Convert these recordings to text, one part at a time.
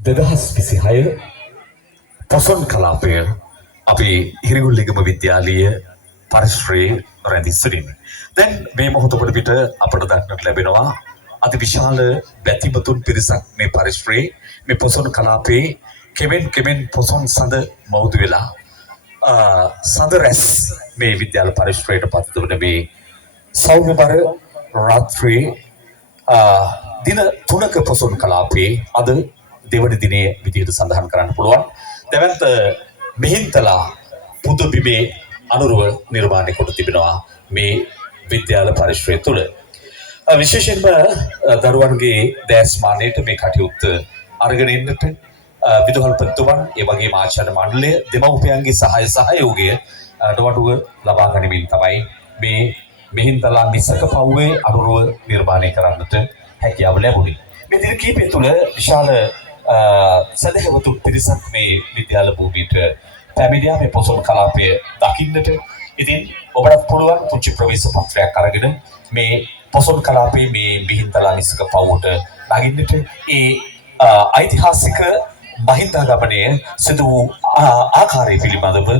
2026 පොසොන් කලාපය අපේ හිරිගුල්ලේගම විද්‍යාලීය පරිශ්‍රයේ රැඳී සිටින්නේ. දැන් මේ මොහොත පිට අපට දක්නට ලැබෙනවා අතිවිශාල බැතිමතුන් පිරිසක් මේ පරිශ්‍රයේ මේ පොසොන් කලාපයේ කෙමෙන් පොසොන් සඳ මෞදු වෙලා සඳ රැස් මේ විද්‍යාල පරිශ්‍රයට පත් වන මේ සෞම්‍යබර රාත්‍රියේ දින 3ක පොසොන් කලාපයේ අද දෙවන දිනේ විදිහට සඳහන් කරන්න පුළුවන්. දැවැන්ත මිහින්තලා පුද බිමේ අනුරුව නිර්මාණය කොට තිබෙනවා මේ විද්‍යාල පරිශ්‍රය තුළ. විශේෂයෙන්ම දරුවන්ගේ දැස්මානයට මේ කටයුත්ත අරගෙන එන්නට විදුහල්පතිතුමන් ඒ වගේම ආචාර්ය මණ්ඩලය දෙමව්පියන්ගේ සහයෝගය නොවටුව ලබා ගනිමින් තමයි මේ මිහින්තලා නිසක පව්වේ අනුරුව නිර්මාණය කරන්නට හැකියාව ලැබුණේ. මේ දින කිහිපය තුළ විශාල සදහවතුන් පිරිසක් මේ විද්‍යාල භූමියට පැමිණියා මේ පොසොන් කලාපය දකින්නට. ඉතින් ඔබට පුළුවන් පුංචි ප්‍රවේශ පත්‍රයක් අරගෙන මේ පොසොන් කලාපයේ මේ මිහින්තලා නිසක පව්වට නගින්නට ඒ ඓතිහාසික මහින්දාගමනය සිදු වූ ආකාරය පිළිබඳව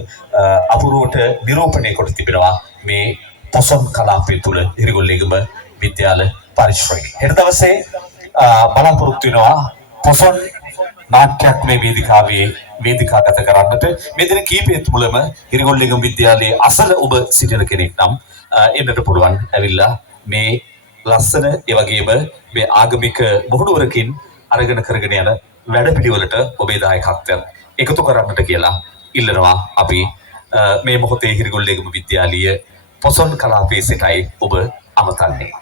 අපූර්වට නිරූපණය කොට තිබෙනවා මේ පොසොන් කලාපය තුළ හිරිගොල්ලේගම විද්‍යාල පරිශ්‍රයේ. හෙට දවසේ බලාපොරොත්තු වෙනවා පොසොන් නාට්‍යයක් මේ වේදිකාගත කරන්නට. මේ දින කිහිපය තුළම හිරිගොල්ලේගම විද්‍යාලයේ අසල ඔබ සිටින කෙනෙක් නම් එන්නට පුළුවන්. ඇවිල්ලා මේ ලස්සන ඒ වගේම මේ ආගමික මුහුණුවරකින් අරගෙන කරගෙන යන වැඩපිළිවෙලට ඔබේ දායකත්වයන් එකතු කරන්නට කියලා ඉල්ලනවා අපි. මේ මොහොතේ හිරිගොල්ලේගම විද්‍යාලීය පොසොන් කලාපයේ සිටයි ඔබ අමතන්නේ.